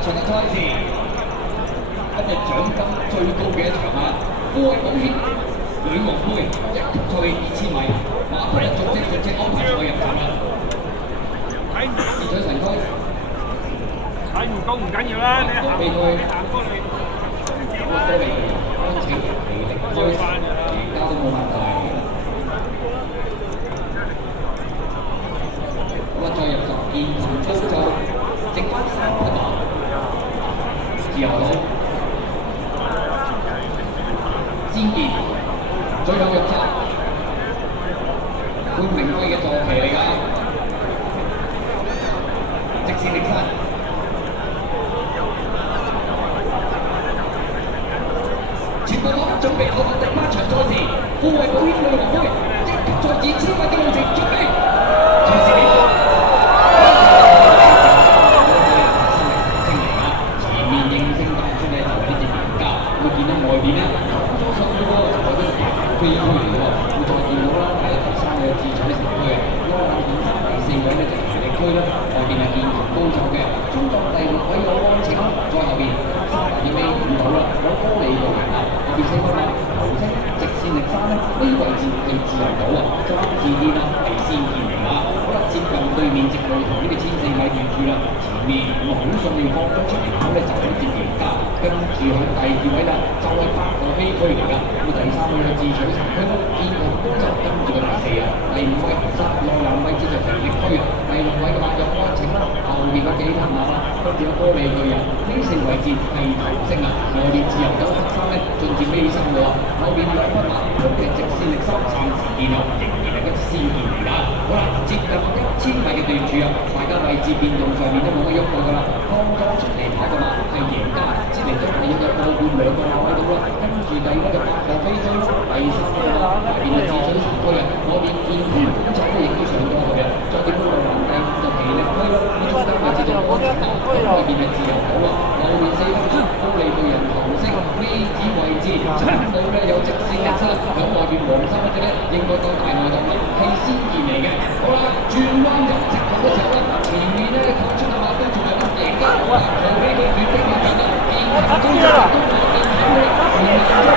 場嘅賽事，今日獎金最高嘅一場啊！富衛保險女王杯一級賽嘅2000米，馬匹一組織正式安排賽入場啦！自取神區，睇唔到唔緊要啦，你行過嚟，多利安請離力開，而家都冇問題。咁啊，再入十現場操作，剩翻3匹馬，自由島、先健，最後入閘，潘明輝嘅坐騎嚟㗎，直線力山。全部馬準備投入第8場賽事，富衛保險女王杯一級賽2000米嘅路程準備，賽事起步。前面應聲彈出咧就係呢隻贏家，會見到外邊咧咁多數嘅喎，就嗰啲飛區嚟喎，會再見到啦，係第3個智取城區嘅，柯南顯山第4位咧就係力區啦，外邊係現場高手嘅，中國第6位有安晴啦，再後邊3尾5度啦，有科里個人啊，後邊4匹馬頭星直線力山咧，呢位置係自由島啊，3字邊啦係先見嚟㗎，好啦，接近對面直路同呢個1004米段住啦，前面咁啊好順利放咗出嚟口咧就係呢隻贏家，跟住喺第2位啦，就係8個飛區嚟㗎，咁第3位嘅智取城區啦，現場高手跟住個第4啊，第5位後生內欄位置就係力區啊，第6位嘅馬有安晴啦，後邊嗰幾匹馬啦，跟住有科里巨人，呢4位置係頭星啊，外邊自由島黑山咧進佔尾3喎，後邊2匹馬分別直線力山暫時見到，仍然係一隻先見嚟㗎，好啦，接近1000米嘅段處啊，大家位置變動上面都冇乜喐過㗎啦，剛剛出嚟跑嘅馬係贏家，接嚟都係有個半2個馬位到啦，跟住第2個就8個飛區，第3個馬下邊嘅智取城區啊，嗰邊見盤公仔咧亦都上咗去嘅，再點到內欄第5就奇力區啦，咁中間位置就安晴啦，外邊係自由島啊，後面4匹馬科里巨人頭星呢啲位置撐到咧有直線力山，咁外邊黃衫嗰隻咧應該都大外檔啦，係先見嚟嘅，好啦，轉彎入直路嘅時候咧，前面咧靠出嘅馬都仲係贏家，後邊佢遠兵嗰邊啊，見佢中間都冇見到咧，前面有黃衫嘅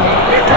奇力區，